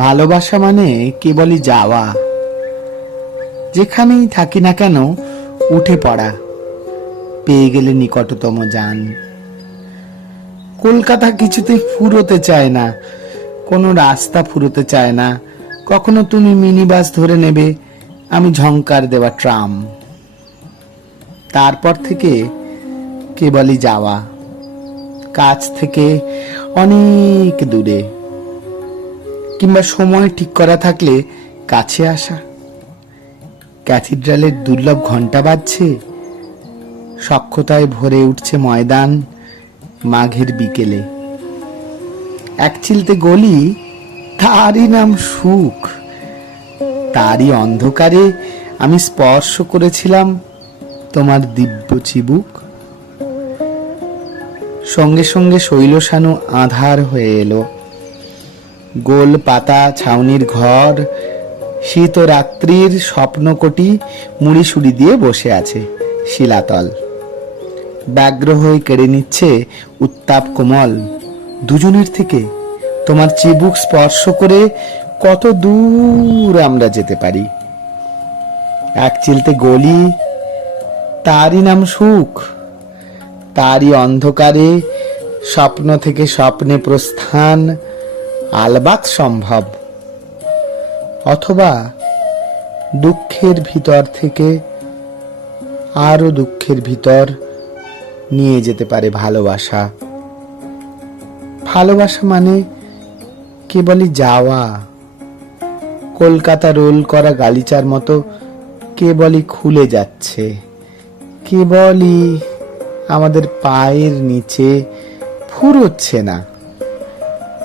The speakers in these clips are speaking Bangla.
ভালোবাসা মানে কেবলই যাওয়া, যেখানেই থাকি না কেন উঠে পড়া, পেয়ে গেলে নিকটতম যান। কলকাতা কিছুতেই ফুরোতে চায় না, কোনো রাস্তা ফুরোতে চায় না। কখনো তুমি মিনি বাস ধরে নেবে, আমি ঝংকার দেওয়া ট্রাম। তারপর থেকে কেবলই যাওয়া, কাছ থেকে অনেক দূরে, কিংবা সময় ঠিক করা থাকলে কাছে আসা। ক্যাথিড্রালের দুর্লভ ঘন্টা বাজছে, সখ্যতায় ভরে উঠছে ময়দান মাঘের বিকেলে। এক চিলতে গলি, তারই নাম সুখ। তারই অন্ধকারে আমি স্পর্শ করেছিলাম তোমার দিব্য চিবুক। সঙ্গে সঙ্গে শৈলশানু আঁধার হয়ে এলো। গোল পাতা ছাউনির ঘর, শীত রাত্রির স্বপ্নকটি মুড়িসুড়ি দিয়ে বসে আছে শিলাতল। ব্যগ্র হয়ে কেড়ে নিচ্ছে উত্তাপ কোমল দুজনের থেকে। তোমার চিবুক স্পর্শ করে কত দূর আমরা যেতে পারি। এক চিলতে গলি, তারই নাম সুখ। তারই অন্ধকারে স্বপ্ন থেকে স্বপ্নে প্রস্থান আলবাত সম্ভব। অথবা দুঃখের ভিতর থেকে আরো দুঃখের ভিতর নিয়ে যেতে পারে ভালোবাসা। ভালোবাসা মানে কেবলই যাওয়া, কলকাতা রোল করা গালিচার মতো কেবলই খুলে যাচ্ছে, কেবলই আমাদের পায়ের নিচে ফুরোচ্ছে না।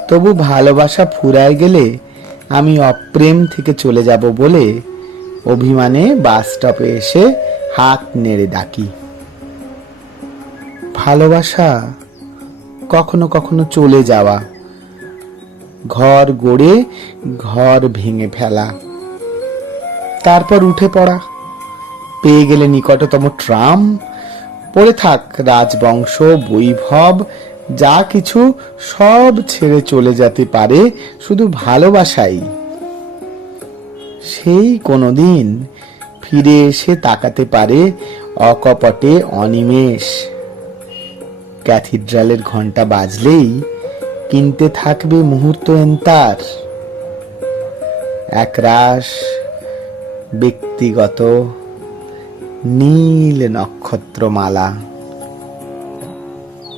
তবু ভালোবাসা ফুরায় গেলে আমি অপ্রেম থেকে চলে যাব বলে অভিমানে বাস স্টপে এসে হাত নেড়ে ডাকি। ভালোবাসা কখনো কখনো চলে যাওয়া, ঘর গড়ে ঘর ভেঙে ফেলা, তারপর উঠে পড়া, পেয়ে গেলে নিকটতম ট্রাম। পড়ে থাক রাজবংশ বৈভব, যা কিছু সব ছেড়ে চলে যেতে পারে শুধু ভালোবাসাই। সেই কোনোদিন ফিরে এসে তাকাতে পারে অকপটে অনিমেষ। ক্যাথিড্রালের ঘন্টা বাজলেই কিনতে থাকবে মুহূর্ত এন্তার, একরাশ ব্যক্তিগত নীল নক্ষত্রমালা।